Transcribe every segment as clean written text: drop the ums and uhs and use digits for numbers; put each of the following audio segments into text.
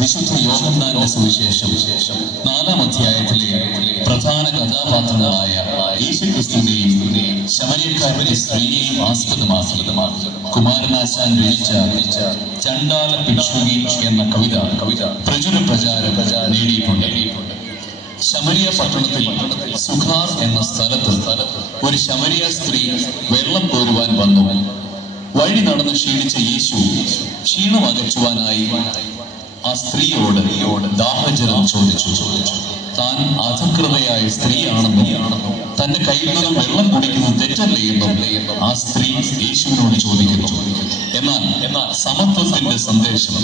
വിശുദ്ധ യോഹന്നാന്റെ സുവിശേഷം 4-ാം അധ്യായത്തിലെ പ്രധാന കഥാപാത്രങ്ങളായ യേശുക്രിസ്തുവിനെയും ശമര്യക്കാരന്റെ സ്ത്രീയെയും ആസ്പദമാക്കി കുമാരനാശാൻ രചിച്ച ചണ്ടാല ഭിക്ഷുകി എന്ന കവിത പ്രചുര പ്രചാരം നേടിയിട്ടുണ്ട്. ശമരിയ പട്ടണത്തിൽ സുഖാർ എന്ന സ്ഥലത്ത് ഒരു ശമരിയ സ്ത്രീ വെള്ളം കോരുവാൻ വന്നു. വഴി നടന്ന് ക്ഷീണിച്ച യേശു ക്ഷീണം അകറ്റുവാനായി ആ സ്ത്രീയോട് ദാഹജലം ചോദിച്ചു. താൻ അധകൃതയായ സ്ത്രീയാണെന്നും തന്റെ കയ്യിൽ നിന്നും വെള്ളം കുടിക്കുന്നത് തെറ്റല്ലേ എന്നും ആ സ്ത്രീ യേശുവിനോട് ചോദിക്കുന്നു. എന്നാൽ സമത്വത്തിന്റെ സന്ദേശം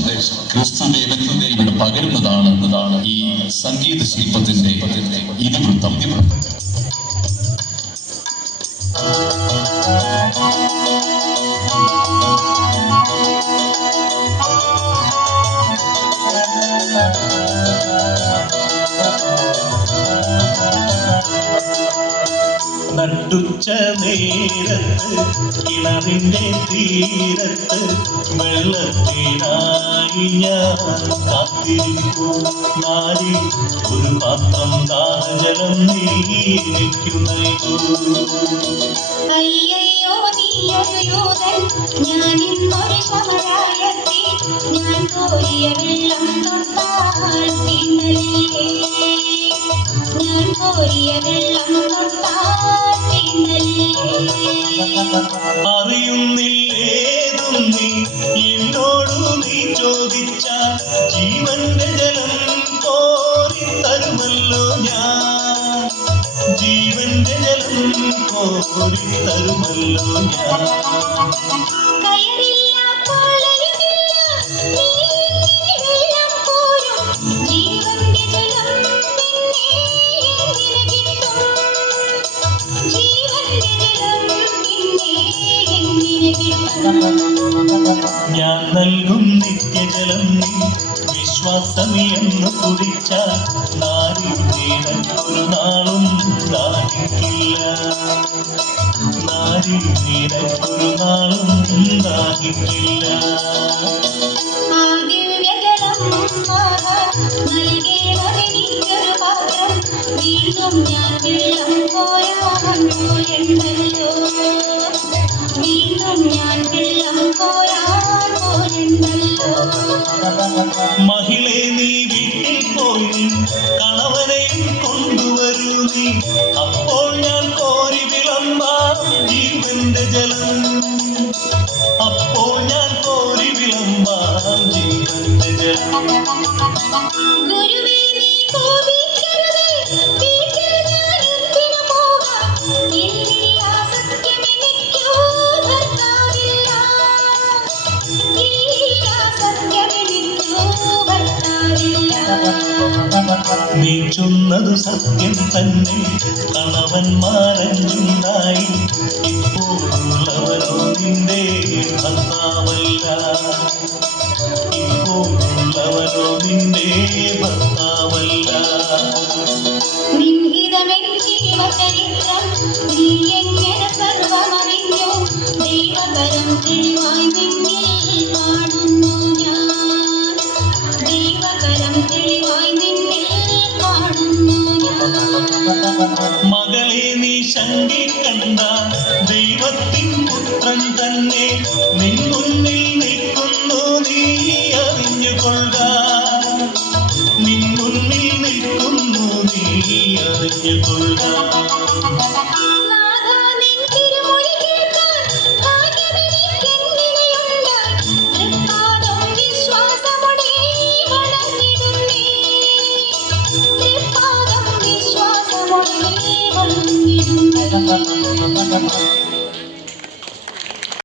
ക്രിസ്തുദേവത്തിന്റെ ഇവിടെ പകരുന്നതാണ് ഈ സംഗീത ശില്പത്തിന്റെ ഇതിവൃത്തം. നട്ടുച്ച നേരത്ത് കിണറിന്റെ തീരത്ത് വെള്ളത്തിനായി ഞാൻ കാത്തിരിക്കൂ. നാരി ഒരു പാത്രം ദാഹജലം നീക്കു നൽകൂ. അയ്യയ്യോ നീയൊരു യൂതൻ, ഞാൻ ഇന്നൊരു സമരായത്തി, ഞാൻ കോരിയ വെള്ളം തൊട്ടാൽ തിന്നലില്ലേ, ഞാൻ കോരിയ വെള്ളം തൊട്ടാൽ തിന്നലില്ലേ. അറിയുന്നില്ലേതും നീ എന്നോടു നീ ചോദിച്ചാൽ ജീവന്റെ ജലം കോരിത്തരുമല്ലോ ഞാൻ, ജീവന്റെ ജലം കോരിത്തരുമല്ലോ ഞാൻ. കയറില്ല പാളയമില്ല, നീ വെള്ളം കോരും, ജീവന്റെ ജലം പിന്നെ എങ്ങനെ കിട്ടും, ജീവന്റെ ജലം പിന്നെ എങ്ങനെ കിട്ടും. ഞാൻ നൽകും നിത്യജലം നീ വിശ്വാസമിയെന്ന് കുടിച്ച നാരി നിനക്കൊരു നാളും ദാഹിക്കില്ല, നാരി നിനക്കൊരു നാളും ദാഹിക്കില്ല. ആ ദിവ്യജലം നൽകേണമെനിക്കൊരു പാത്രം, വീണ്ടും ഞാൻ വെള്ളം കോരാൻ പോരണ്ടല്ലോ, വീണ്ടും ഞാൻ വെള്ളം കോരാൻ പോരണ്ടല്ലോ. മഹിളെ നീ വീട്ടിൽ പോയി കണവനെ കൊണ്ടുവരൂ നീ, അപ്പോൾ ഞാൻ കോരി വിളമ്പാം ജീവന്റെ ജലം, അപ്പോൾ ഞാൻ കോരി വിളമ്പാം ജീവന്റെ ജലം. ഗുരുവേ നീ കോപിക്കരുതേ, വീട്ടിൽ ഞാൻ എന്തിനു പോകാം, എന്നിൽ ആ സത്യമെനിക്കു ഭർത്താവില്ല, ഈ ആ സത്യമെനിക്കു ഭർത്താവില്ല. നീ ചൊന്നതു സത്യം തന്നെ, കണവന്മാരഞ്ചുണ്ടായി, ഇപ്പോഴുള്ളവരോ നിന്റെ ഭർത്താവല്ല, ഇപ്പോഴുള്ളവരോ നിന്റെ ഭർത്താവല്ല. നിൻഹിതമെൻ ജീവചരിത്രം നീ എങ്ങനെ സർവമറിഞ്ഞു, ദൈവകരം തെളിവായി നിന്നിൽ കാണുന്നു ഞാൻ, ദൈവകരം തെളിവായി നിന്നിൽ കാണുന്നു ഞാൻ. മകളെ നീ ശങ്കിക്കണ്ട, ദൈവത്തിൻ പുത്രൻ തന്നെ നിൻ മുന്നിൽ നിൽക്കുന്നു, നീ അറിഞ്ഞുകൊള്ളുക, നിൻ മുന്നിൽ നിൽക്കുന്നു, നീ അറിഞ്ഞുകൊള്ളുക. നാഥാ നിൻ തിരുമൊഴി കേൾക്കാൻ ഭാഗ്യമെനിക്കെങ്ങനെയുണ്ടായി, തൃപ്പാദം വിശ്വാസമോടെ വണങ്ങിടുന്നേ, തൃപ്പാദം വിശ്വാസമോടെ വണങ്ങിടുന്നേ.